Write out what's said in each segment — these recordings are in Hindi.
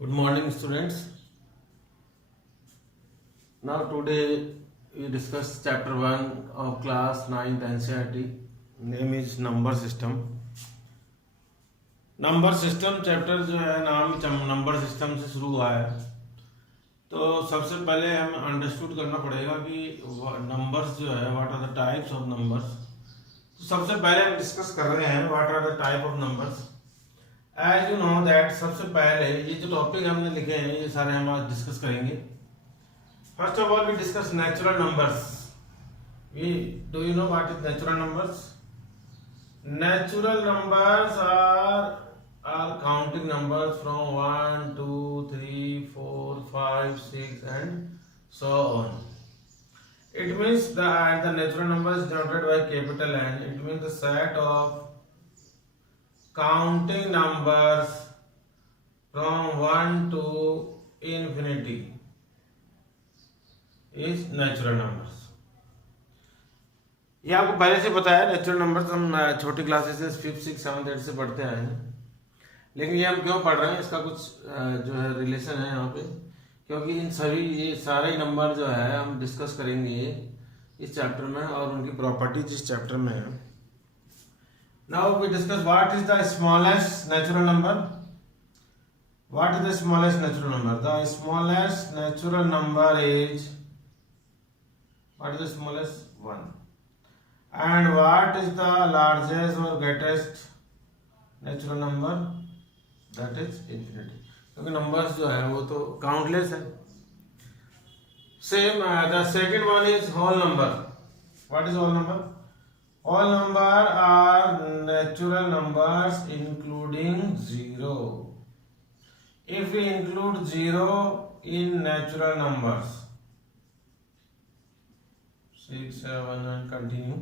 Good morning, students. Now today we discuss chapter 1 of class 9th NCERT. Name is number system. Number system chapter जो है नाम नंबर सिस्टम से शुरू हुआ है। तो सबसे पहले हम अंडरस्टूड करना पड़ेगा कि नंबर्स जो है what are the types of numbers. तो सबसे पहले हम डिस्कस कर रहे हैं what are the type of numbers. As you know that सबसे पहले ये जो टॉपिक हमने लिखे हैं ये सारे हम आज डिस्कस करेंगे। First of all we discuss natural numbers. We do you know what is natural numbers? Natural numbers are counting numbers from 1, 2, 3, 4, 5, 6 and so on. It means the natural number is denoted by capital N. It means the set of counting numbers from 1 to infinity is natural numbers. ये आपको पहले से पता है। नेचुरल नंबर्स हम छोटी क्लासेस से 5th 6th 7th 8th से पढ़ते आए हैं, लेकिन ये हम क्यों पढ़ रहे हैं इसका कुछ जो है रिलेशन है यहाँ पे, क्योंकि इन सभी ये सारे नंबर जो है हम डिस्कस करेंगे इस चैप्टर में और उनकी प्रॉपर्टीज इस चैप्टर में है। Now we discuss what is the smallest natural number. What is the smallest natural number? The smallest natural number is what is the smallest? 1. And what is the largest or greatest natural number? That is infinity. क्योंकि नंबर्स जो है वो तो काउंटलेस है। Same the second one is whole number. What is whole number? Whole number are natural numbers including 0. If we include 0 in natural numbers, 6, 7 and continue.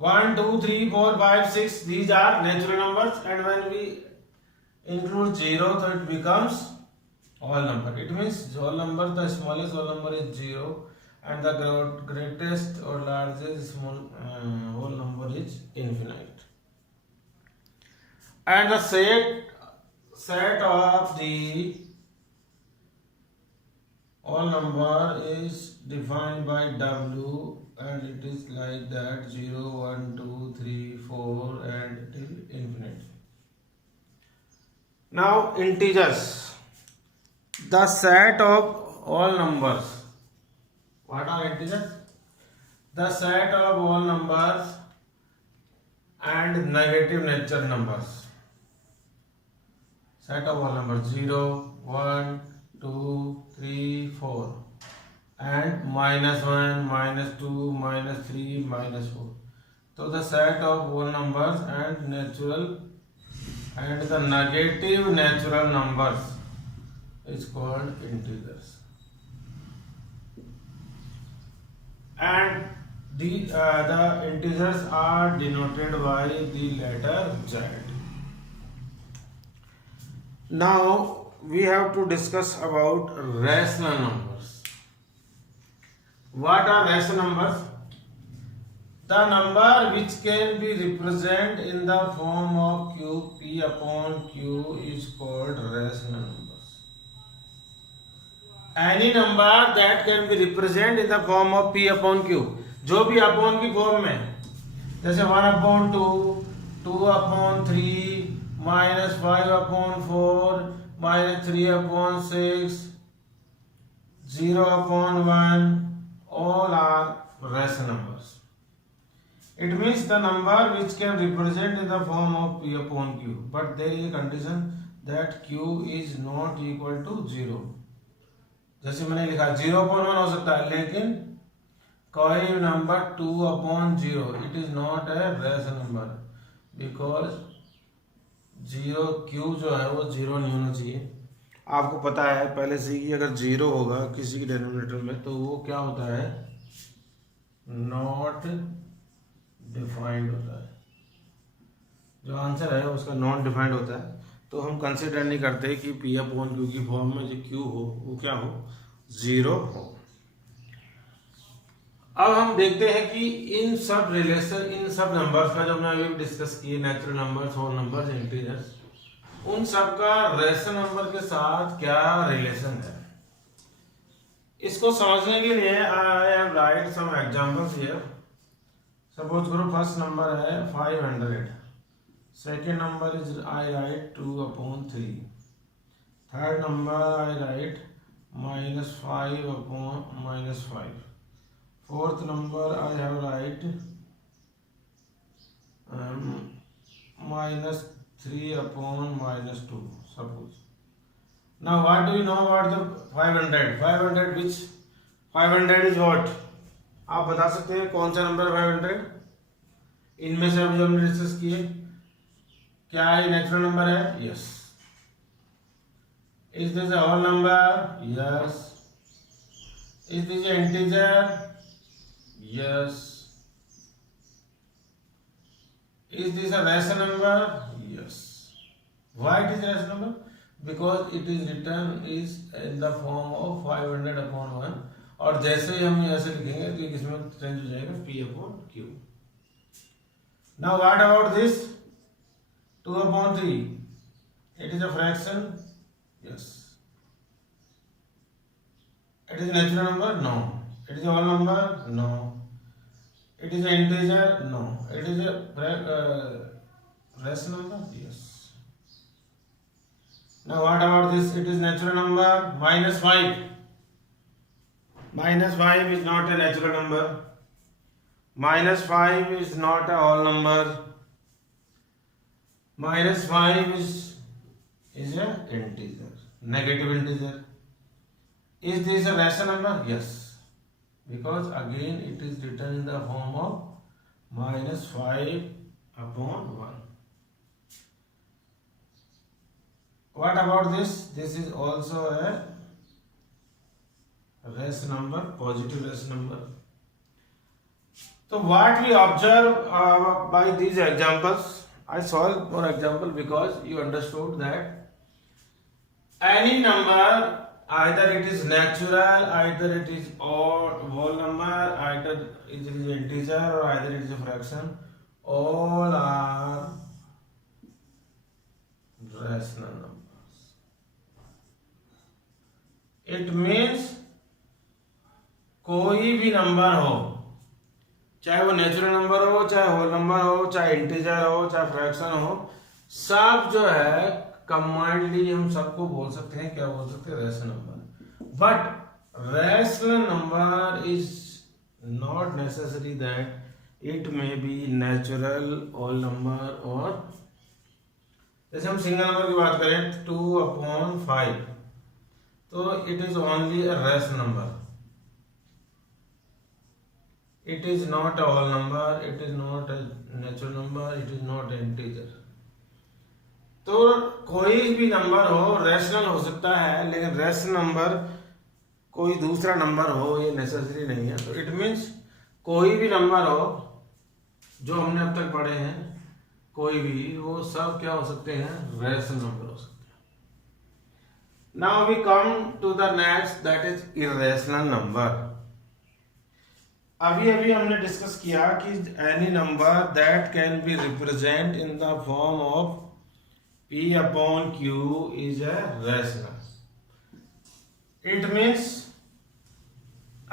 1, 2, 3, 4, 5, 6, these are natural numbers, and when we include 0, so it becomes whole number. It means whole number, the smallest whole number is 0, and the greatest or largest whole number is infinite. And the set of the whole number is defined by W, and it is like that 0, 1, 2, 3, 4 and till infinity. Now integers, the set of all numbers. What are integers? The set of all numbers and negative nature numbers. Set of all numbers 0, 1, 2, 3, 4 and -1, -2, -3, -4. So the set of whole numbers and natural and the negative natural numbers is called integers. And the integers are denoted by the letter Z. Now we have to discuss about rational numbers. What are rational numbers? The number which can be represented in the form of cube p upon q is called rational numbers. Any number that can be represented in the form of p upon q, जो भी अपॉन की फॉर्म में, जैसे 1 upon 2, 2 upon 3, -5 upon 4, -3 upon 6, 0 upon 1, all are rational numbers. It means the number which can represent in the form of p upon q, but there is a condition that q is not equal to 0. जैसे मैंने लिखा 0 upon 1 हो सकता है, लेकिन कोई number 2 upon 0 it is not a rational number because 0 q जो है वो 0 नहीं होना चाहिए। आपको पता है पहले से कि अगर 0 होगा किसी की डिनोमिनेटर में तो वो क्या होता है? नॉट डिफाइंड होता है। जो आंसर है उसका नॉट डिफाइंड होता है, तो हम कंसिडर नहीं करते कि पी अपॉन क्यू की फॉर्म में जो क्यू हो वो क्या हो? 0 हो। अब हम देखते हैं कि इन सब रिलेशन, इन सब नंबर्स का जो हमने अभी डिस्कस किए, natural numbers, whole numbers, integers, उन सब का रेशनल नंबर के साथ क्या रिलेशन है, इसको समझने के लिए I have write some examples here. Suppose करो फर्स्ट नंबर है 500, second number is I write 2/3, third number I write -5/-5, fourth number I have write -3/-2, suppose. Now what do you know about the 500? 500 which 500 is what? आप बता सकते हैं कौन सा नंबर 500? इनमें से अभी जो हमने डिस्कस किए, क्या ये नेचुरल नंबर है? Yes. Is this a whole number? Yes. Is this an integer? Yes. Is this a rational number? Yes. Why it is a rational number? Because it is written is in the form of 500/1, और जैसे ही हम ऐसे लिखेंगे तो ये किसमें चेंज हो जाएगा? P/Q. Now what about this 2/3? It is a fraction. Yes. It is a natural number? No. It is a whole number? No. It is an integer? No. It is a rational number? Yes. Now what about this? It is natural number? -5. -5 is not a natural number. -5 is not a whole number. -5 is a integer, negative integer. Is this a rational number? Yes, because again it is written in the form of -5/1. What about this? This is also a rational number, positive rational number. So what we observe by these examples, I solved more example because you understood that any number, either it is natural, either it is odd whole number, either it is an integer or either it is a fraction, all are rational numbers. It means कोई भी नंबर हो, चाहे वो नेचुरल नंबर हो, चाहे होल नंबर हो, चाहे इंटीजर हो, चाहे फ्रैक्शन हो, सब जो है कंबाइंडली हम सबको बोल सकते हैं, क्या बोल सकते हैं? Rational number. But rational number is not necessary that it may be natural whole number, और जैसे हम सिंगल नंबर की बात करें 2/5, तो it is only a rational number. It is not a whole number, it is not a natural number, it is not an integer. तो कोई भी नंबर हो रैशनल हो सकता है, लेकिन रैशनल नंबर कोई दूसरा नंबर हो ये नेसेसरी नहीं है. तो इट मीन्स कोई भी नंबर हो जो हमने अब तक पढ़े हैं, कोई भी, वो सब क्या हो सकते हैं? रैशनल नंबर हो सकते हैं. Now we come to the next, that is irrational number. अभी अभी हमने डिस्कस किया कि any number that can be represent in the form of P/Q is a rational. It means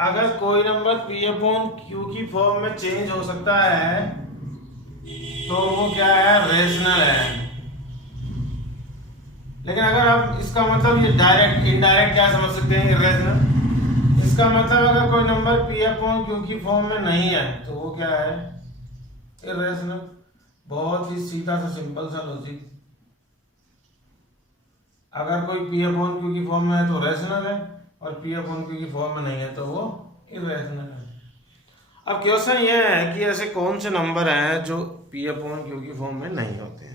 अगर कोई नंबर P/Q की फॉर्म में चेंज हो सकता है तो वो क्या है? रैशनल है. लेकिन अगर आप इसका मतलब ये डायरेक्ट इनडायरेक्ट क्या समझ सकते हैं? इर्रेशनल. इसका मतलब अगर कोई नंबर P/Q की फॉर्म में नहीं है तो वो क्या है? इर्रेशनल. बहुत ही सीधा सा सिंपल सा लॉजिक. अगर कोई P/Q की फॉर्म में है तो रैशनल है, और P/Q की फॉर्म में नहीं है तो वो इर्रेशनल है. अब क्वेश्चन ये है कि ऐसे कौन से नंबर हैं जो P/Q की फॉर्म में नहीं होते हैं.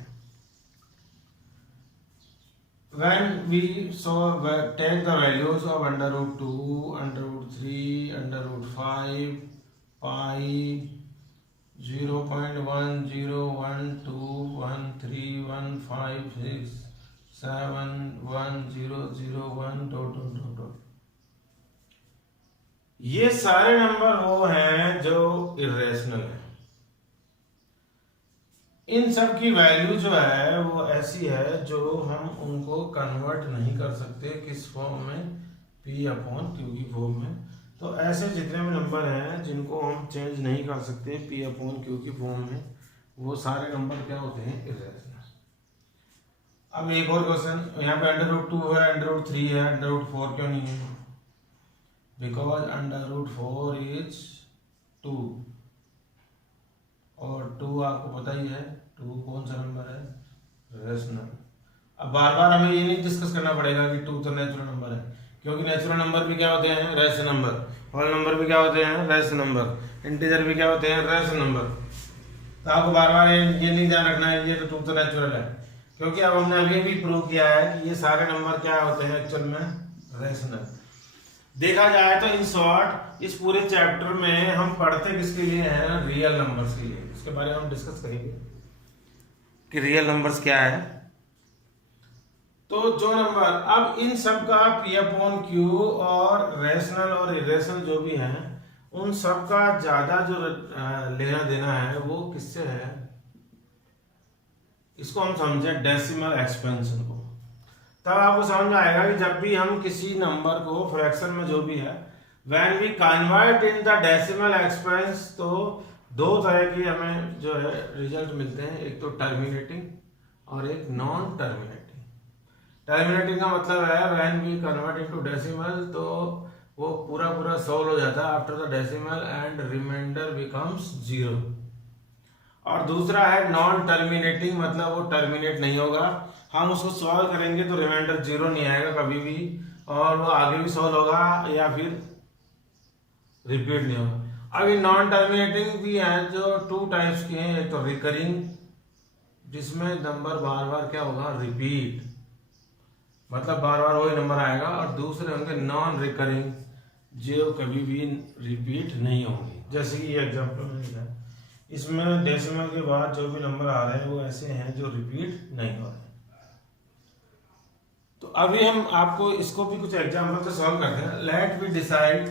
When we take the values of √2, √3, √5, pi, 0.10121315 7 1 0 0 1 dot. ये सारे नंबर वो हैं जो इर्रेशनल है. इन सब की वैल्यू जो है वो ऐसी है जो हम उनको कन्वर्ट नहीं कर सकते किस फॉर्म में, P अपॉन Q की फॉर्म में। तो ऐसे जितने भी नंबर हैं जिनको हम चेंज नहीं कर सकते P अपॉन Q की फॉर्म में, वो सारे नंबर क्या होते हैं, इरेशनल। अब एक और क्वेश्चन, यहाँ पे √2 है, √3 है, √4 क्यों नहीं है? बिकॉज √4 इज 2 और 2 आपको पता ही है 2 कौन सा नंबर है, रेशनल। अब बार बार हमें ये नहीं डिस्कस करना पड़ेगा कि 2 तो नेचुरल नंबर है, क्योंकि नेचुरल नंबर भी क्या होते हैं, रेशनल नंबर, होल नंबर भी क्या होते हैं, रेशनल नंबर, इंटीजर भी क्या होते हैं, रेशनल नंबर। तो आपको बार बार ये नहीं ध्यान रखना है ये तो 2 तो नेचुरल है, क्योंकि अब हमने अभी भी प्रूव किया है कि ये सारे नंबर क्या होते हैं एक्चुअल में, रेशनल। देखा जाए तो इन शॉर्ट इस पूरे चैप्टर में हम पढ़ते किसके लिए हैं, रियल नंबर्स के लिए। इसके बारे में हम डिस्कस करेंगे कि रियल नंबर्स क्या है। तो जो नंबर, अब इन सब का P अपॉन Q और रेशनल और इरेशनल जो भी हैं उन सब का ज्यादा जो लेना देना है वो किससे है, इसको हम समझें डेसिमल एक्सपेंशन को। तब आपको समझ में आएगा कि जब भी हम किसी नंबर को फ्रैक्शन में जो भी है when we convert in the decimal expense, तो दो तरह की हमें जो है रिजल्ट मिलते हैं, एक तो टर्मिनेटिंग और एक नॉन टर्मिनेटिंग। टर्मिनेटिंग का मतलब है when we convert into decimal तो वो पूरा सॉल्व हो जाता है after the decimal and remainder becomes 0। और दूसरा है नॉन टर्मिनेटिंग, मतलब वो टर्मिनेट नहीं होगा, हम उसको सॉल्व करेंगे तो रिमाइंडर 0 नहीं आएगा कभी भी, और वो आगे भी सॉल्व होगा या फिर रिपीट नहीं होगा। अब ये नॉन टर्मिनेटिंग भी है जो 2 टाइप्स के हैं, एक तो रिकरिंग जिसमें नंबर बार बार क्या होगा, रिपीट, मतलब बार बार वही नंबर आएगा, और दूसरे होंगे नॉन रिकरिंग जो कभी भी रिपीट नहीं होंगे। जैसे कि ये एग्जांपल में लिखा है, इसमें डेसिमल के बाद जो भी नंबर आ रहे हैं वो ऐसे हैं जो रिपीट नहीं हो रहे। तो अभी हम आपको इसको भी कुछ एग्जांपल से सॉल्व करते हैं। लेट वी डिसाइड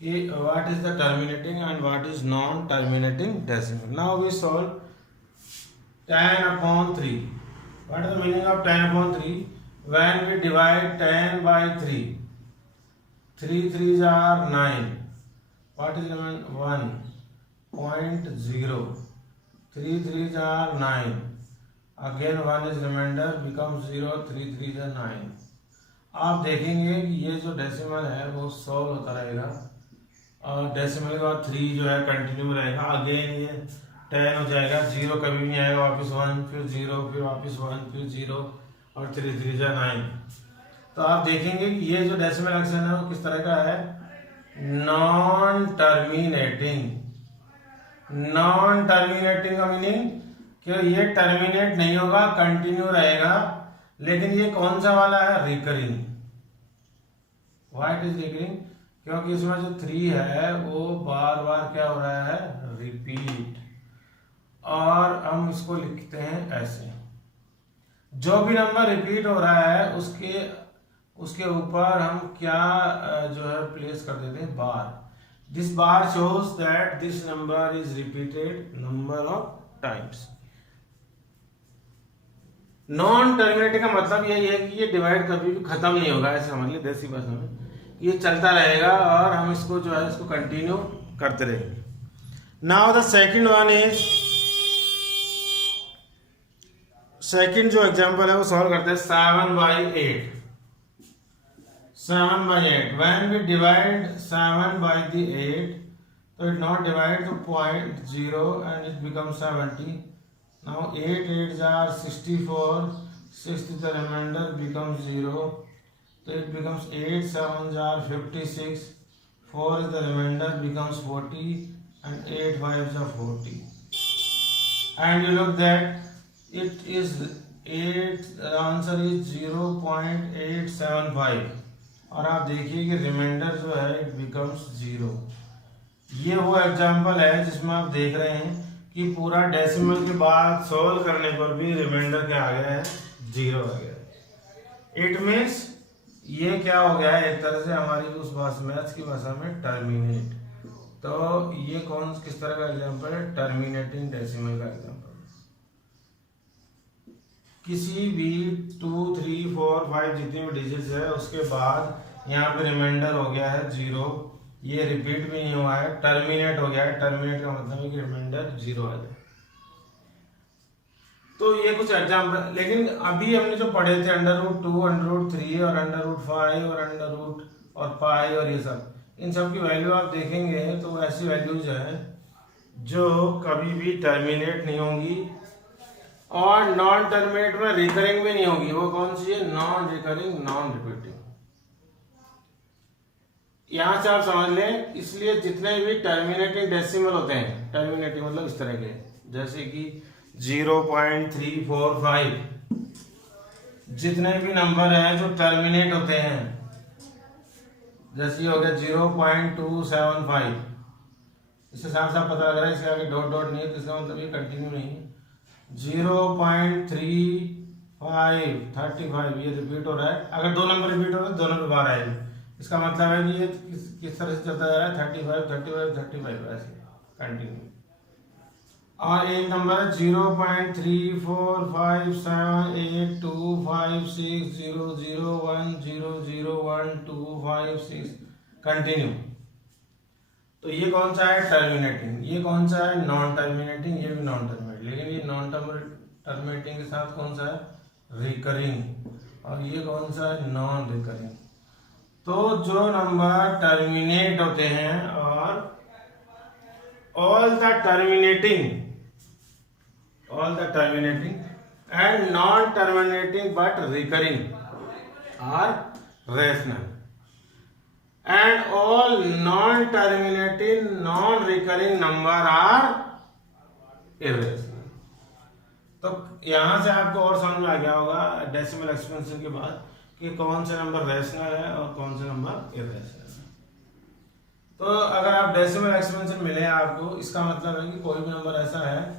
कि what is the terminating and what is non terminating decimal. Now we solve 10 upon 3। What is the meaning of 10 upon 3? When we divide 10 by 3, 3 3s are 9. What is 1.0? 3 3s are 9. Again 1 is remainder becomes 0. 3 3s are 9. आप देखेंगे कि ये जो डेसिमल है वो सॉल्व होता रहेगा, और डेसिमल के बाद 3 जो है कंटिन्यू रहेगा, अगेन ये 10 हो जाएगा, 0 कभी नहीं आएगा, वापस 1, फिर 0, फिर वापस 1, फिर 0, और 3 3s are 9। तो आप देखेंगे कि ये जो डेसिमल एक्शन है वो किस तरह का है, नॉन टर्मिनेटिंग। नॉन टर्मिनेटिंग का मीनिंग कि ये टर्मिनेट नहीं होगा, कंटिन्यू रहेगा, लेकिन ये कौन सा वाला है, रिकरिंग। What is recurring? क्योंकि इसमें जो 3 है वो बार बार क्या हो रहा है, रिपीट। और हम इसको लिखते हैं ऐसे, जो भी नंबर रिपीट हो रहा है उसके ऊपर हम क्या जो है प्लेस कर देते हैं, bar. This bar shows that this number is repeated number of times. Non terminating का मतलब यही है कि ये डिवाइड कभी भी खत्म नहीं होगा, ऐसे समझ लीजिए देसी भाषा में, ये चलता रहेगा और हम इसको जो है इसको कंटिन्यू करते रहेंगे। Now the second one is, second जो एग्जांपल है वो सॉल्व करते हैं 7 by 8। 7 by 8, when we divide 7 by the 8, so it not divide to 0.0 and it becomes 70. Now 8 8s are 64, 6 the remainder becomes 0, so it becomes 8 7s are 56, 4 is the remainder becomes 40, and 8 5s are 40. And you look that it is 8, the answer is 0.875, और आप देखिए कि रिमाइंडर जो है इट बिकम्स 0। ये वो एग्जांपल है जिसमें आप देख रहे हैं कि पूरा डेसिमल के बाद सॉल्व करने पर भी रिमाइंडर क्या आ गया है, 0 आ गया। इट मीन्स ये क्या हो गया है, एक तरह से हमारी उस भाषा मैथ्स की भाषा में टर्मिनेट। तो ये किस तरह का एग्जांपल है, टर्मिनेटिंग डेसिमल का एग्जांपल। किसी भी 2 3 4 5 जितनी भी डिजिट्स है उसके बाद यहाँ पे रिमाइंडर हो गया है 0, ये रिपीट भी नहीं हुआ है, टर्मिनेट हो गया है। टर्मिनेट का मतलब है कि रिमाइंडर 0 आ जाए। तो ये कुछ एग्जाम्पल, लेकिन अभी हमने जो पढ़े थे √2, √3 और √5 और अंडर रूट और पाई और ये सब, इन सब की वैल्यू आप देखेंगे तो ऐसी वैल्यूज है जो कभी भी टर्मिनेट नहीं होंगी और नॉन टर्मिनेट में रिकरिंग भी नहीं होगी। वो कौन सी है? Non recurring, non repeating. यहां से आप समझ लें, इसलिए जितने भी टर्मिनेटिंग डेसिमल होते हैं, टर्मिनेटिंग मतलब इस तरह के, जैसे कि 0.345, जितने भी नंबर हैं जो टर्मिनेट होते हैं, जैसे हो गया 0.275, इससे साफ साफ पता लग रहा है इसके आगे डॉट डॉट नहीं है, तो इसका मतलब ये कंटिन्यू नहीं है। 0.3535 ये रिपीट हो रहा है। अगर दो नंबर रिपीट हो रहे हैं दोनों पे बार आएगी, इसका मतलब है कि ये किस तरह से चलता जा रहा है, 35 35 35 ऐसे कंटिन्यू। और एक नंबर है 0.34578256001001001256 कंटिन्यू। तो ये कौन सा है? टर्मिनेटिंग। ये कौन सा है? Non terminating. ये भी नॉन टर्मिनेटिंग, लेकिन ये नॉन टर्मिनेटिंग के साथ कौन सा है? रिकरिंग। और ये कौन सा है? Non recurring. तो जो नंबर टर्मिनेट होते हैं और all the terminating and non-terminating but recurring are rational, and all non-terminating non-recurring number are irrational. तो यहां से आपको और समझ में आ गया होगा डेसिमल एक्सपेंशन के बाद कि कौन से नंबर रैशनल है और कौन से नंबर इरेशनल है। तो अगर आप डेसिमल एक्सपेंशन मिले आपको, इसका मतलब है कि कोई भी नंबर ऐसा है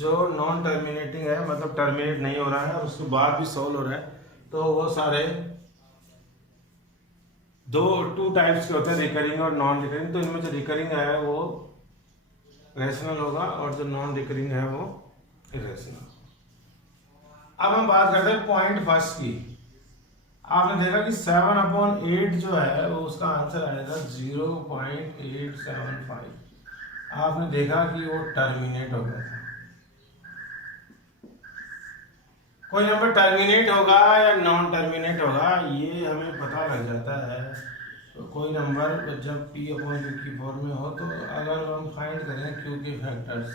जो नॉन टर्मिनेटिंग है, मतलब टर्मिनेट नहीं हो रहा है और उसके बाद भी सोल्व हो रहा है, तो वो सारे टू टाइप्स के होते हैं, रिकरिंग और नॉन रिकरिंग। तो इनमें जो रिकरिंग है वो रैशनल होगा और जो नॉन रिकरिंग है वो इरेशनल। अब हम बात करते हैं पॉइंट फर्स्ट की। आपने देखा कि 7/8 जो है वो उसका आंसर आएगा 0.875। आपने देखा कि वो टर्मिनेट हो गया था। कोई नंबर टर्मिनेट होगा या नॉन टर्मिनेट होगा ये हमें पता लग जाता है। तो कोई नंबर जब P/Q की फॉर्म में हो, तो अगर हम फाइंड करें Q के factors,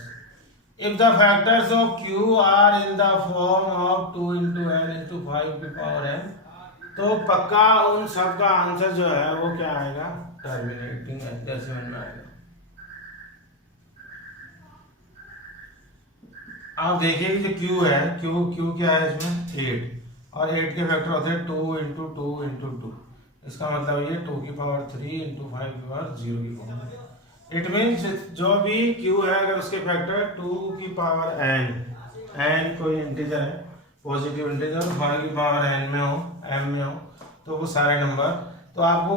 if the factors of Q are in the form of 2 into n into 5 की पावर n, तो पक्का उन सब का आंसर जो है वो क्या आएगा? टर्मिनेटिंग डेसिमल में आएगा। आप देखिए कि जो Q है, Q क्या है इसमें? 8, और 8 के फैक्टर होते हैं 2 into 2 into 2। इसका मतलब ये 2 की पावर 3 into 5 की पावर 0 की पावर। इट मीन्स जो भी Q है अगर उसके फैक्टर 2 की पावर n कोई इंटीजर है, पॉजिटिव इंटीजर, 5 की पावर n में हो, m में हो, तो वो सारे नंबर। तो आपको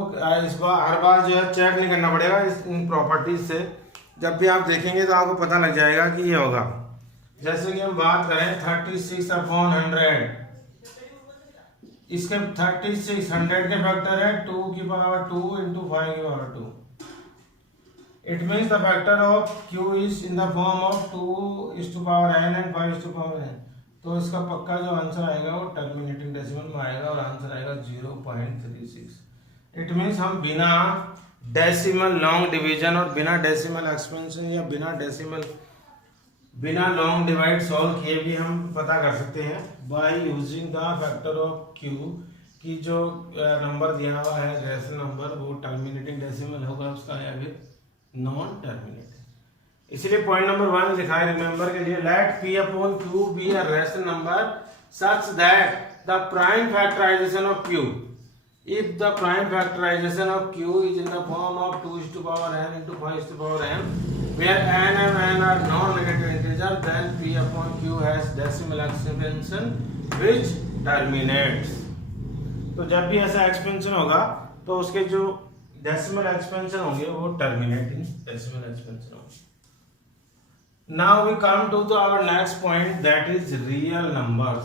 इस बार हर बार जो है चेक नहीं करना पड़ेगा इन प्रॉपर्टीज से। जब भी आप देखेंगे तो आपको पता लग जाएगा कि ये होगा। जैसे कि हम बात करें 36/100, इसके 3600 के फैक्टर है 2 की पावर 2 into 5 की power 2। It means the factor of Q is in the form of 2/n and 5/n। तो इसका पक्का जो आंसर आएगा वो टर्मिनेटिंग डेसिमल में आएगा और आंसर आएगा 0.36। इट मीन्स हम बिना डेसिमल लॉन्ग डिवीजन और बिना डेसिमल एक्सपेंशन या बिना लॉन्ग डिवाइड सॉल्व किए भी हम पता कर सकते हैं by using the factor of Q की जो नंबर दिया हुआ है रैशनल नंबर वो टर्मिनेटिंग डेसिमल होगा उसका या फिर नॉन टर्मिनेटिंग। इसलिए पॉइंट नंबर 1 लिखा है रिमेंबर के लिए, let P/Q be a rational number such that the prime factorization of Q, if the prime factorization of Q is in the form of 2/n into 5/n, where n and n are non-negative integer, then P/Q has decimal expansion which terminates। तो जब भी ऐसा एक्सपेंशन होगा तो उसके जो डेसिमल एक्सपेंशन होंगे वो टर्मिनेटिंग डेसिमल एक्सपेंशन होंगे। Now we come to our next point, that is real numbers।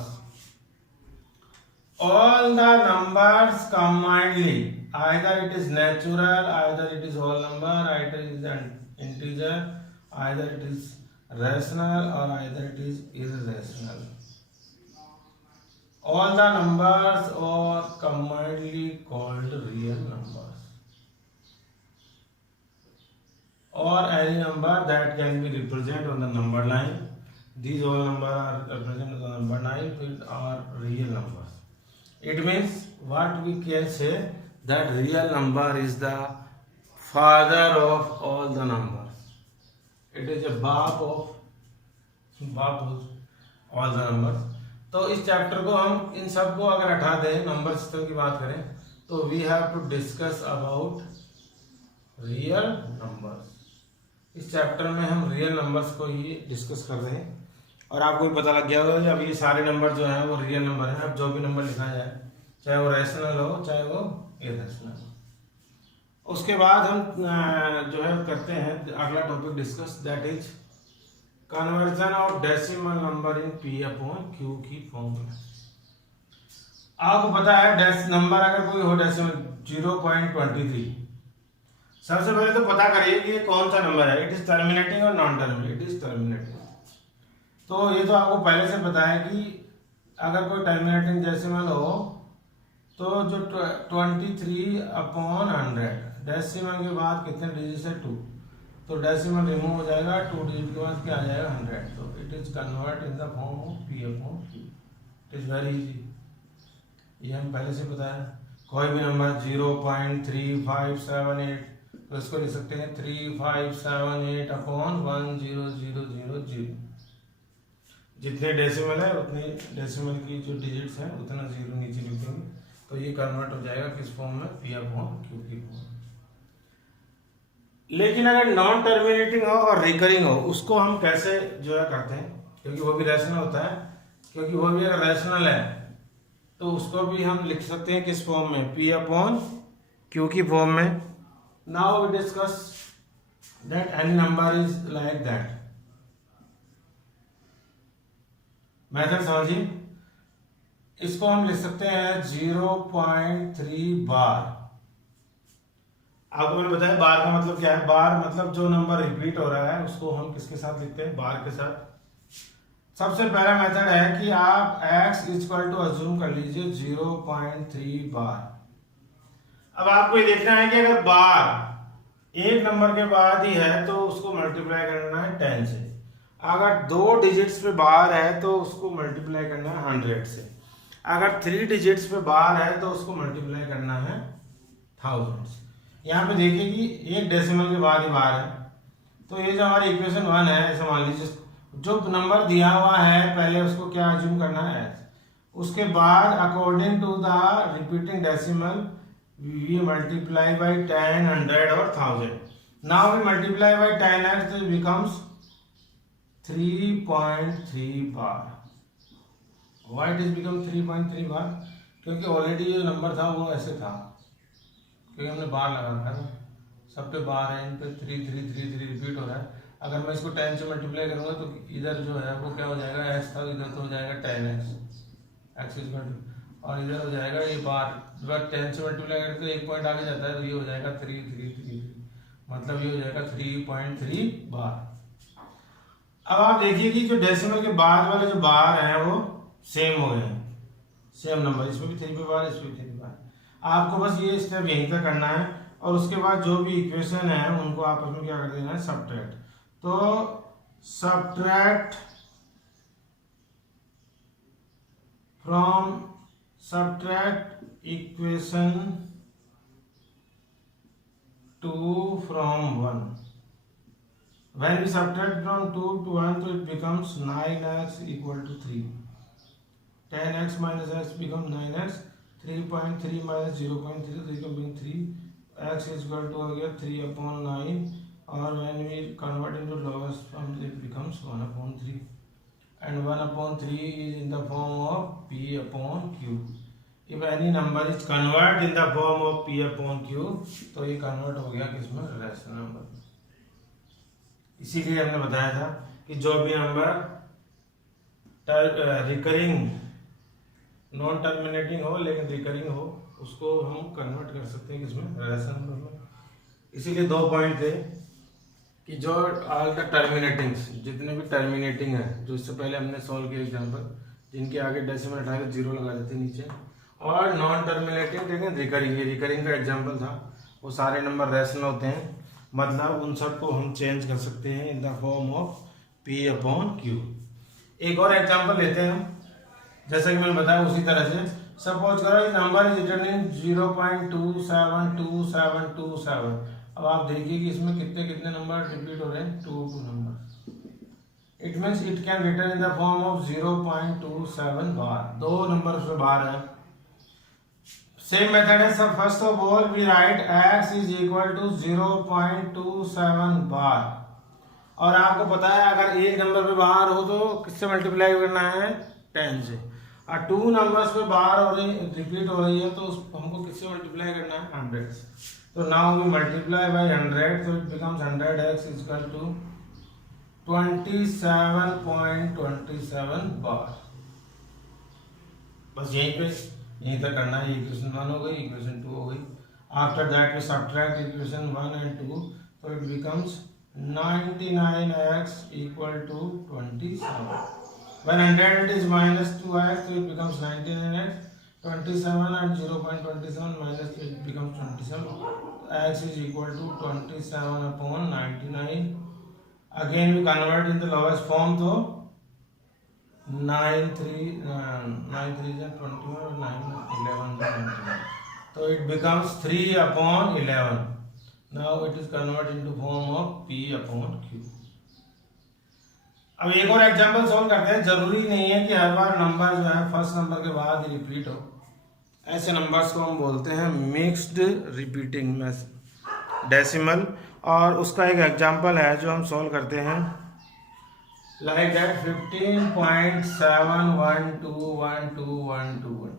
all the numbers combinedly, either it is natural, either it is whole number, either it is an integer, either it is rational, or either it is irrational. All the numbers are combinedly called real numbers, or any number that can be represented on the number line. These all numbers are represented on the number line are real numbers. It means what we can say that real number is the father of all the numbers. It is a बाप of all the numbers. तो इस चैप्टर को हम इन सब को अगर हटा दें, नंबर सिस्टम की बात करें, तो we have to discuss about real numbers. इस चैप्टर में हम रियल नंबर्स को ही डिस्कस कर रहे हैं, और आपको भी पता लग गया होगा कि अब ये सारे नंबर जो हैं वो रियल नंबर हैं। अब जो भी नंबर लिखा जाए, चाहे वो रैशनल हो चाहे वो इरैशनल हो। उसके बाद हम जो है करते हैं अगला topic discuss, that is conversion of decimal number in P upon Q की फॉर्म में। आपको पता है नंबर अगर कोई हो डेसिमल 0.23, सबसे पहले तो पता करिए कि ये कौन सा नंबर है, इट इज टर्मिनेटिंग और non terminating. It is terminating, तो ये तो आपको पहले से पता है कि अगर कोई टर्मिनेटिंग डेसिमल हो तो जो 23 अपॉन 100, डेसिमल के बाद कितने डिजिट है 2, तो डेसिमल रिमूव हो जाएगा, 2 डिजिट के बाद क्या आ जाएगा 100। तो it is convert in the form of P upon Q. It is very easy, ये हम पहले से पता है। कोई भी नंबर 0.3578, तो इसको लिख सकते हैं 3578 अपॉन 10000। जितने डेसिमल है उतने डेसिमल की जो डिजिट्स हैं उतना जीरो नीचे लिखेंगे, तो ये कन्वर्ट हो जाएगा किस फॉर्म में, पी अपॉन क्यू की फॉर्म। लेकिन अगर नॉन टर्मिनेटिंग हो और रिकरिंग हो, उसको हम कैसे जो है करते हैं, क्योंकि वो भी रैशनल होता है, क्योंकि वो भी अगर रैशनल है तो उसको भी हम लिख सकते हैं किस फॉर्म में, पी अपॉन क्यू की फॉर्म में। Now we discuss that any number is like that. Method समझिए, इसको हम लिख सकते हैं 0.3 बार। आपको मैंने बताया बार का मतलब क्या है। बार मतलब जो नंबर रिपीट हो रहा है उसको हम किसके साथ लिखते हैं, बार के साथ। सबसे पहला मेथड है कि आप x इक्वल टू अज्यूम कर लीजिए 0.3 बार। अब आपको ये देखना है कि अगर बार एक नंबर के बाद ही है तो उसको मल्टीप्लाई करना है 10 से, अगर 2 डिजिट्स पे बार है तो उसको मल्टीप्लाई करना है 100 से, अगर 3 डिजिट्स पे बार है तो उसको मल्टीप्लाई करना है 1000 से। यहाँ पे देखिए कि एक डेसिमल के बाद ही बार है, तो ये जो हमारी इक्वेशन 1 है, ऐसा मान लीजिए जो नंबर दिया हुआ है पहले उसको क्या अज्यूम करना है, उसके बाद according to the repeating decimal we multiply by 10, 100 और 1000। Now we multiply by 10x, तो it becomes 3.3 bar. Why it is become 3.3 बार, क्योंकि ऑलरेडी जो नंबर था वो ऐसे था, क्योंकि हमने बार लगा रखा है, सब पे बार है, इन पे 3 3 3 3 रिपीट हो रहा है। अगर मैं इसको 10 से मल्टीप्लाई करूंगा तो इधर जो है वो क्या हो जाएगा, x था, इधर तो हो जाएगा 10x, x इज और इधर हो जाएगा ये बार। जब 10 से मल्टीप्लाई करते तो एक पॉइंट आगे जाता है, तो ये हो जाएगा 3 3 3 3, मतलब ये हो जाएगा 3.3 बार। अब आप देखिए कि जो डेसिमल के बाद वाले जो बार हैं वो सेम हो गए, सेम नंबर, इसमें भी 3 पे बार, इसमें भी 3 बार। आपको बस ये स्टेप यहीं तक करना है, और उसके बाद जो भी इक्वेशन है उनको आपस में क्या कर देना है, सब्ट्रैक्ट। तो subtract equation 2 from 1. When we subtract from 2 to 1, so it becomes 9x equal to 3. 10x minus x becomes 9x. 3.3 minus 0.3, so it becomes 3. X is equal to again 3 upon 9, or when we convert into lowest form, it becomes 1 upon 3. And 1 upon 3 is in the form of p upon q. If any number is convert in the form of p upon q, तो ये convert हो गया किसमें, रैशनल नंबर। इसीलिए हमने बताया था कि जो भी नंबर रिकरिंग नॉन टर्मिनेटिंग हो लेकिन रिकरिंग हो, उसको हम कन्वर्ट कर सकते हैं किसमें, रेशनल नंबर में। इसीलिए 2 पॉइंट थे कि जो ऑल द टर्मिनेटिंग, जितने भी टर्मिनेटिंग है, जो इससे पहले हमने सॉल्व किया एग्जाम्पल, जिनके आगे डेसिमल हटा के 0 लगा देते नीचे, और नॉन टर्मिनेटिंग लेकिन रिकरिंग, ये रिकरिंग का एग्जाम्पल था। वो सारे नंबर रेशनल होते हैं, मतलब उन सबको हम चेंज कर सकते हैं इन द फॉर्म ऑफ P/Q। एक और एग्जाम्पल लेते हैं हम, जैसा कि मैंने बताया उसी तरह से। सपोज करो नंबर इज रिटर्निंग 0.272727। अब आप देखिए कि इसमें कितने कितने नंबर रिपीट हो रहे हैं, 2 number. It means it can return in the form of 0.27 bar, 2 number उसमें बार है। सेम मेथड है सब। First of all we write x is equal to 0.27 bar, और आपको पता है अगर एक नंबर पे बार हो तो किससे मल्टीप्लाई करना है, 10 से, और 2 नंबर्स पे बार हो रही, रिपीट हो रही है, तो हमको किससे मल्टीप्लाई करना है, 100 से। तो नाउ वी मल्टीप्लाई बाय 100, तो it becomes 100x is equal to 27.27 bar. बस यहीं तक करना है। इक्वेशन 1 हो गई, इक्वेशन 2 हो गई। After that we subtract equation 1 and 2, तो it becomes 99x equal to 27। When 100 is minus 2x, so it becomes 99x. 27 and 0.27 minus it becomes 27. X is equal to 27 upon 99. Again we convert in the lowest form, so 9 3 is 21, 9 11 is 99. So it becomes 3 upon 11. Now it is converted into form of P/Q. अब एक और एग्जांपल सॉल्व करते हैं। जरूरी नहीं है कि हर बार नंबर जो है फर्स्ट नंबर के बाद ही रिपीट हो। ऐसे नंबर्स को हम बोलते हैं मिक्स्ड रिपीटिंग डेसिमल, और उसका एक एग्जांपल है जो हम सॉल्व करते हैं, लाइक दैट 15.71212121।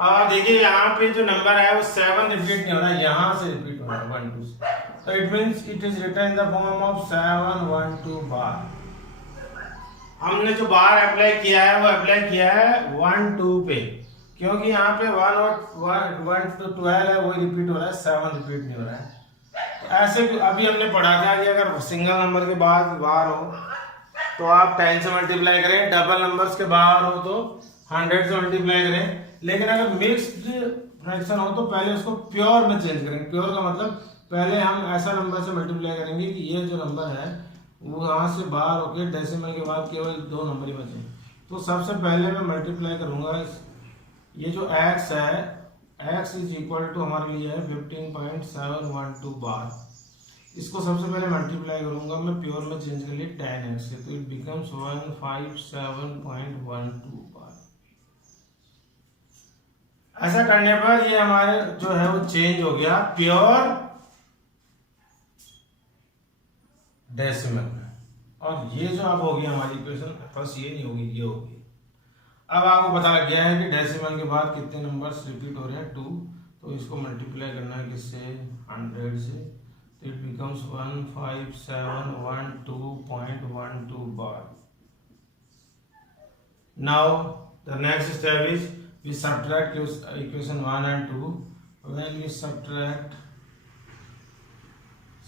अब देखिए यहाँ पे जो नंबर है वो 7 रिपीट नहीं हो रहा है, यहाँ से रिपीट हो रहा है 1 2 से। तो it means it is written in the form of 7 1 2 bar. हमने जो बार अप्लाई किया है वो अप्लाई किया है 1 2 पे, क्योंकि यहाँ पे 1 और 1 to 12 है, वो रिपीट हो रहा है, 7 रिपीट नहीं हो रहा है। तो ऐसे अभी हमने पढ़ा था कि अगर सिंगल नंबर के बाद बार हो तो आप 10 से मल्टीप्लाई करें, डबल नंबर्स के बाहर हो तो 100 से मल्टीप्लाई करें, लेकिन अगर मिक्स्ड फ्रैक्शन हो तो पहले उसको प्योर में चेंज करेंगे। प्योर का मतलब पहले हम ऐसा नंबर से मल्टीप्लाई करेंगे कि ये जो नंबर है वो यहाँ से बाहर होके डेसिमल के बाद केवल 2 नंबर ही बचे। तो सबसे पहले मैं मल्टीप्लाई करूंगा ये जो x है, x इज इक्वल टू हमारे लिए है 15.712 बार। इसको सबसे पहले मल्टीप्लाई करूंगा मैं प्योर में चेंज कर लिए 10x से, तो इट बिकम्स 157.12 बार। ऐसा करने पर ये हमारे जो है वो चेंज हो गया प्योर डेसिमल में, और ये जो अब होगी हमारी इक्वेशन, फर्स्ट ये नहीं होगी, ये होगी। अब आपको पता लग गया है कि डेसिमल के बाद कितने नंबर्स रिपीट हो रहे हैं, 2। तो इसको मल्टीप्लाई करना है किससे, 100 से, तो it becomes 15712.12 bar. Now the next step is we subtract equation 1 and 2. When we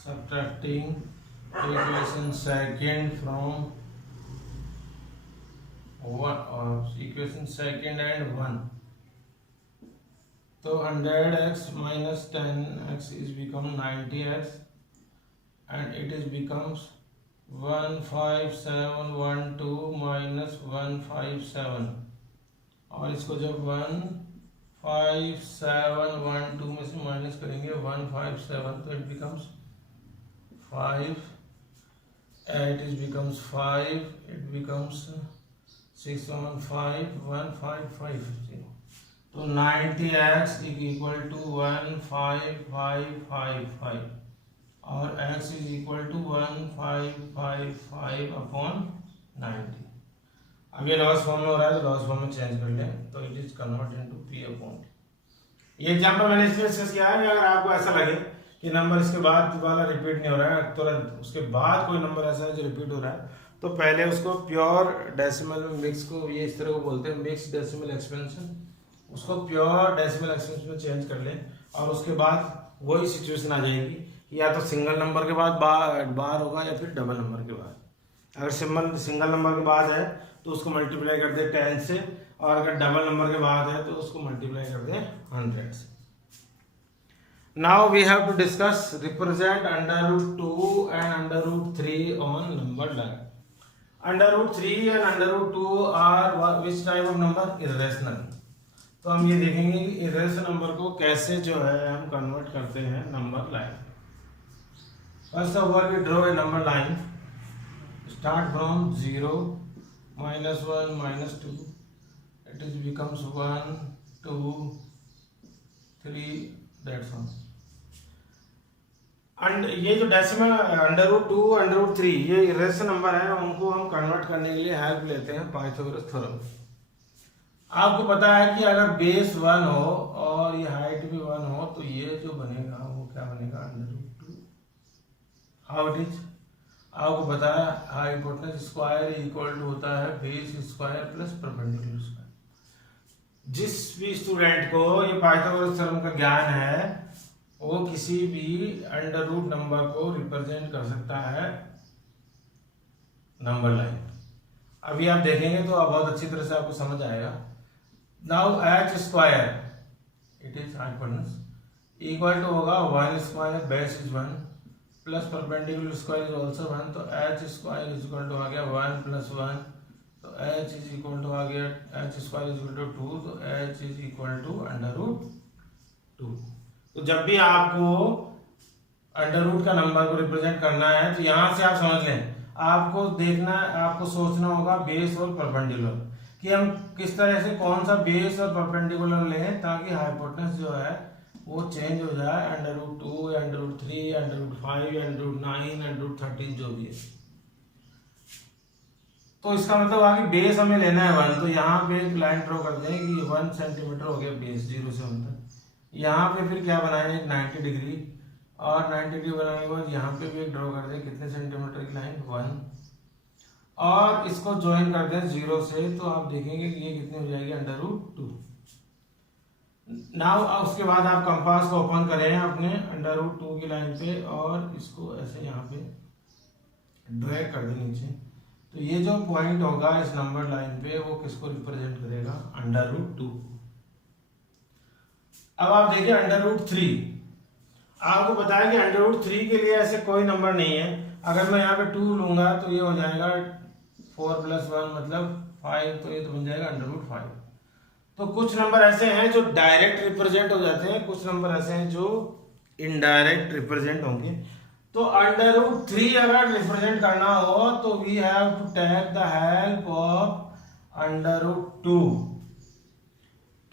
subtracting equation second from equation second and 1, so 100x minus 10x is become 90x, and it is becomes 15712 minus 157, और इसको जब 15712 में से माइनस करेंगे 157, तो it becomes 5, it is becomes 5, it becomes 615155। तो 90x is equal to 15555, और x is equal to 1555 upon 90। अब ये लॉस फॉर्म में हो रहा है तो लॉस फॉर्म में चेंज कर लें, तो it is convert into P/Q। ये एग्जांपल मैंने इसलिए डिस्कस किया है कि अगर आपको ऐसा लगे कि नंबर इसके बाद वाला रिपीट नहीं हो रहा है, तो उसके बाद कोई नंबर ऐसा है जो रिपीट हो रहा है, तो पहले उसको प्योर डेसिमल में मिक्स को, ये इस तरह को बोलते हैं मिक्स डेसिमल एक्सपेंशन, उसको प्योर डेसिमल एक्सपेंशन में चेंज कर लें और उसके बाद वही सिचुएशन आ जाएगी, या तो सिंगल नंबर के बाद बार होगा या फिर डबल नंबर के बाद। अगर सिंगल नंबर के बाद है तो उसको मल्टीप्लाई कर दे 10 से, और अगर डबल नंबर के बाद है तो उसको मल्टीप्लाई कर दे 100 से। Now we have to discuss represent √2 and √3 on number line. √3 and √2 are which type of number? Irrational. तो हम ये देखेंगे कि इर्रेशनल नंबर को कैसे जो है हम कन्वर्ट करते हैं number line. First of all we draw a number line, start from 0, -1, -2, it is becomes 1, 2, 3, that's all। And ये जो डेसिमल √2 √3 ये इरेशनल नंबर है, उनको हम कन्वर्ट करने के लिए हेल्प लेते हैं पाइथागोरस थ्योरम। आपको पता है कि अगर बेस 1 हो और ये हाइट भी 1 हो तो ये जो बनेगा वो क्या बनेगा? √2। How it is? आपको पता है हाइपोटेनस स्क्वायर इक्वल टू होता है base square plus perpendicular square. जिस भी स्टूडेंट को ये पाइथागोरस थ्योरम का ज्ञान है वो किसी भी √2 नंबर को रिप्रेजेंट कर सकता है नंबर लाइन। अभी आप देखेंगे तो बहुत अच्छी तरह से आपको समझ आएगा। Now h square it is hypotenuse equal to होगा 1 square base is 1 plus perpendicular square is also 1, तो h square is equal to आ गया 1 + 1, तो h इज इक्वल टू आ गया h square is equal to 2, तो h इज इक्वल टू √2। तो जब भी आपको √2 का नंबर को रिप्रेजेंट करना है तो यहां से आप समझ लें, आपको देखना, आपको सोचना होगा बेस और परपेंडिकुलर कि हम किस तरह से कौन सा बेस और परपेंडिकुलर लें ताकि हाइपोटेनस जो है वो चेंज हो जाए √2 √3 √5 √9 √13 जो भी है। तो इसका मतलब आ कि बेस हमें लेना है 1, तो यहाँ पे एक लाइन ड्रॉ कर दें कि 1 सेंटीमीटर हो गया बेस 0 से 1 तक। यहाँ पे फिर क्या बनाएंगे? 90 डिग्री, और 90 डिग्री बनाने के बाद यहाँ पे भी एक ड्रॉ कर दें कितने सेंटीमीटर की लाइन? 1, और इसको ज्वाइन कर दें 0 से, तो आप देखेंगे कि ये कितनी हो जाएगी? √2। नाउ उसके बाद आप कंपास को ओपन करें अपने √2 की लाइन पे और इसको ऐसे यहाँ पे ड्रैग कर दें नीचे, तो ये जो पॉइंट होगा इस नंबर लाइन पे वो किसको रिप्रेजेंट करेगा? √2। अब आप देखिए √3, आपको बताया कि √3 के लिए ऐसे कोई नंबर नहीं है। अगर मैं यहाँ पे 2 लूंगा तो ये हो जाएगा 4 + 1 मतलब 5, तो ये तो बन जाएगा √5। तो कुछ नंबर ऐसे हैं जो डायरेक्ट रिप्रेजेंट हो जाते हैं, कुछ नंबर ऐसे हैं जो इनडायरेक्ट रिप्रेजेंट होंगे। तो √3 अगर रिप्रेजेंट करना हो तो we have to take the help of √2,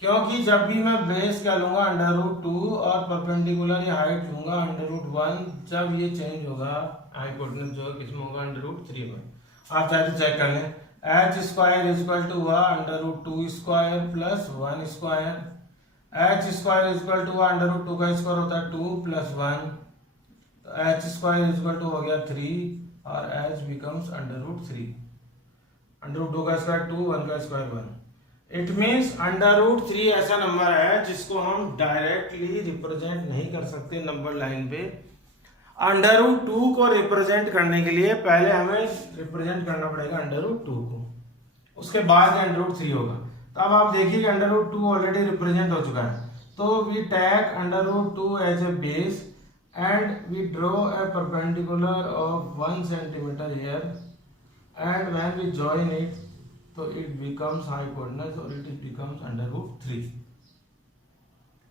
क्योंकि जब भी मैं बेस क्या लूंगा? √2 और परपेंडिकुलर या हाइट लूंगा √1, जब ये चेंज होगा हाइपोटेनस जो किसमें होगा? √3 में। आप चाहे तो चेक कर लें, h square is equal to हुआ √2 square plus 1 square, h square is equal to √2 का स्क्वायर होता है 2 + 1, तो h square is equal to हो गया 3 और h बिकम्स √3। √2 का स्क्वायर 2, 1 का स्क्वायर 1। इट मीन्स √3 ऐसा नंबर है जिसको हम डायरेक्टली रिप्रेजेंट नहीं कर सकते नंबर लाइन पे। √2 को रिप्रेजेंट करने के लिए पहले हमें रिप्रेजेंट करना पड़ेगा √2 को, उसके बाद √3 होगा। तो अब आप देखिए कि √2 ऑलरेडी रिप्रेजेंट हो चुका है, तो we take √2 as a base and we draw a perpendicular of 1 centimetre here, and when we join it तो इट बिकम्स हाइपोटेनस और it becomes √3।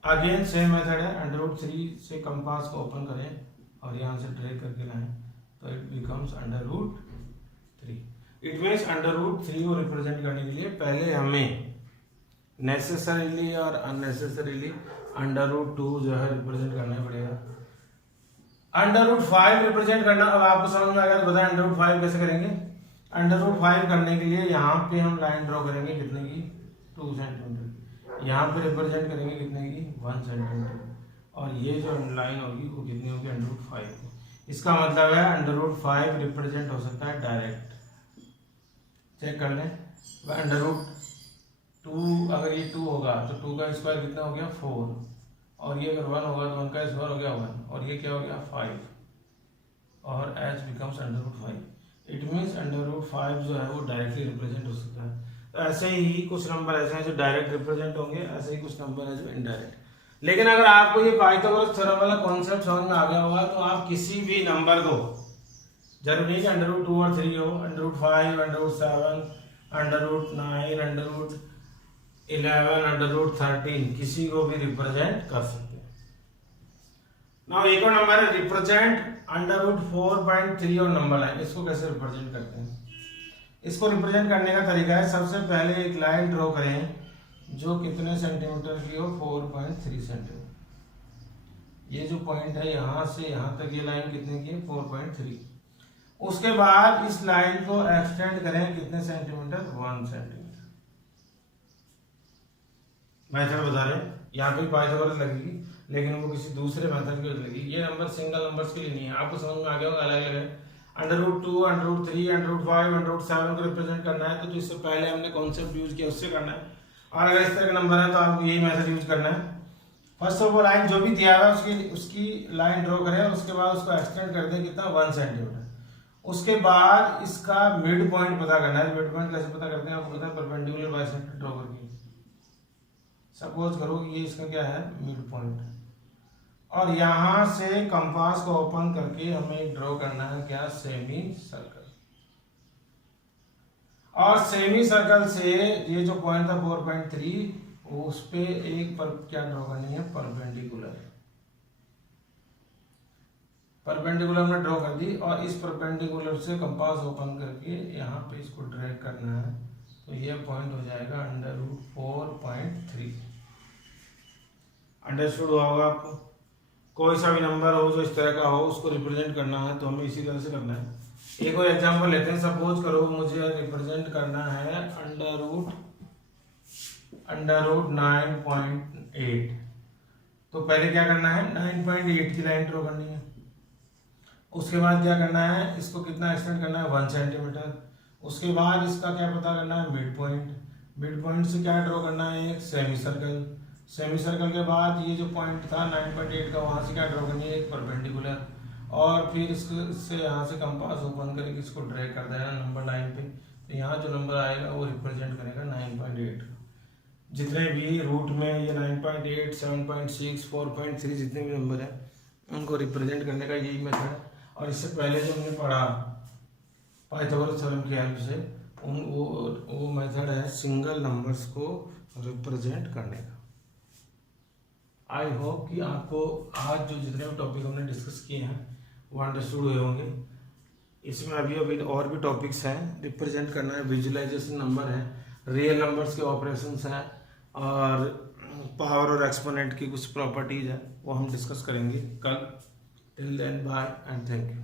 Again same method है, √3 से कंपास को ओपन करें और यहाँ से ड्रैग करके लाएं तो इट बिकम्स √3। इट मीन्स √3 को रिप्रेजेंट करने के लिए पहले हमें नेसेसरीली और अननेसेसरीली √2 जो है रिप्रेजेंट करना पड़ेगा। √5 रिप्रेजेंट करना, अब आपको समझ में आ गया तो बताएं √5 कैसे करेंगे। √5 करने के लिए यहाँ पे हम लाइन ड्रॉ करेंगे कितने की? 2 सेंटीमीटर। यहाँ पे रिप्रेजेंट करेंगे कितने की? 1 सेंटीमीटर। और ये जो लाइन होगी वो कितनी होगी? √5। इसका मतलब है √5 रिप्रेजेंट हो सकता है डायरेक्ट, चेक कर लें। अंडर रूट 2, अगर ये 2 होगा तो 2 का स्क्वायर कितना हो गया 4, और ये अगर 1 होगा तो 1 का स्क्वायर हो गया 1, और ये क्या हो गया 5, और h becomes under root 5। It means under root 5 जो है वो डायरेक्टली रिप्रेजेंट हो सकता है। तो ऐसे ही कुछ नंबर ऐसे हैं जो डायरेक्ट रिप्रेजेंट होंगे, ऐसे ही कुछ नंबर है जो इनडायरेक्ट। लेकिन अगर आपको ये पाइथागोरस थ्योरम वाला कॉन्सेप्ट समझ में आ गया होगा तो आप किसी भी नंबर को, जरूरी नहीं कि अंडर रूट 2 और 3 हो, under root 5, under root 7, under root 9, under root 11, under root 13, किसी को भी रिप्रेजेंट कर सकते हैं। नाउ एक और नंबर है रिप्रेजेंट अंडर रूट 4.3 और नंबर लाइन। इसको कैसे रिप्रेजेंट करते हैं? इसको रिप्रेजेंट करने का तरीका है, सबसे पहले एक लाइन ड्रॉ करें जो कितने सेंटीमीटर की हो, 4.3 सेंटीमीटर। ये जो पॉइंट है यहां से यहां तक ये लाइन कितने की है, 4.3। उसके बाद इस लाइन को एक्सटेंड करें कितने सेंटीमीटर, 1 सेंटीमीटर। मेथड बता रहे हैं, यहाँ पे पाइथागोरस लगेगी लेकिन वो किसी दूसरे मेथड की लगेगी। ये नंबर सिंगल नंबर्स के लिए नहीं है, आपको समझ में आ गया होगा अलग अलग है। Under root 2, under root 3, under root 5, under root 7 को रिप्रेजेंट करना है तो इससे पहले हमने कॉन्सेप्ट यूज किया उससे करना है, और अगर इस तरह का नंबर है तो आपको यही मेथड यूज करना है। फर्स्ट ऑफ ऑल लाइन जो भी दिया हुआ है उसकी लाइन ड्रॉ करें और उसके बाद उसको एक्सटेंड कर दें कितना, 1 सेंटीमीटर। उसके बाद इसका मिड पॉइंट पता करना है। मिड पॉइंट कैसे पता करते हैं आपको पता है, परपेंडिकुलर बाइसेक्टर ड्रॉ करके। सपोज करो कि ये इसका क्या है, मिड पॉइंट, और यहां से कंपास को ओपन करके हमें ड्रॉ करना है क्या, सेमी सर्कल। और सेमी सर्कल से ये जो पॉइंट था 4.3 उस पे एक पर क्या ड्रॉ करनी है, परपेंडिकुलर। परपेंडिकुलर में ड्रॉ कर दी और इस परपेंडिकुलर से कंपास ओपन करके यहाँ पे इसको ड्रैग करना है तो ये पॉइंट हो जाएगा अंडर रूट 4.3। अंडरस्टूड होगा आपको? कोई सा भी नंबर हो जो इस तरह का हो उसको रिप्रेजेंट करना है तो हमें इसी तरह से करना है। एक और एग्जांपल लेते हैं। सपोज करो मुझे रिप्रेजेंट करना है अंडर रूट 9.8, तो पहले क्या करना है, 9.8 की लाइन ड्रॉ करनी है। उसके बाद क्या करना है, इसको कितना एक्सटेंड करना है, 1 सेंटीमीटर। उसके बाद इसका क्या पता करना है, मिड पॉइंट। मिड पॉइंट से क्या ड्रॉ करना है, एक सेमी सर्कल। सेमी सर्कल के बाद ये जो पॉइंट था 9.8 का, वहां से क्या ड्रॉ करनी है, एक परपेंडिकुलर। और फिर इससे यहाँ से कंपास ओपन करके इसको ड्रैग कर देना नंबर लाइन पे, तो यहाँ जो नंबर आएगा वो रिप्रेजेंट करेगा 9.8। जितने भी रूट में ये 9.8, 7.6, 4.3 जितने भी नंबर है उनको रिप्रेजेंट करने का यही मेथड है। और इससे पहले जो हमने पढ़ा पाइथागोरस थ्योरम की हेल्प से वो मेथड है सिंगल नंबर्स को रिप्रेजेंट करने का। आई होप कि आपको आज जो जितने भी टॉपिक हमने डिस्कस किए हैं वो अंडरस्टूड हुए होंगे। इसमें अभी और भी टॉपिक्स हैं, रिप्रेजेंट करना है, विजुअलाइजेशन नंबर है, रियल नंबर्स के ऑपरेशंस हैं, और पावर और एक्सपोनेंट की कुछ प्रॉपर्टीज है, वो हम डिस्कस करेंगे कल। Till then bye and thank you.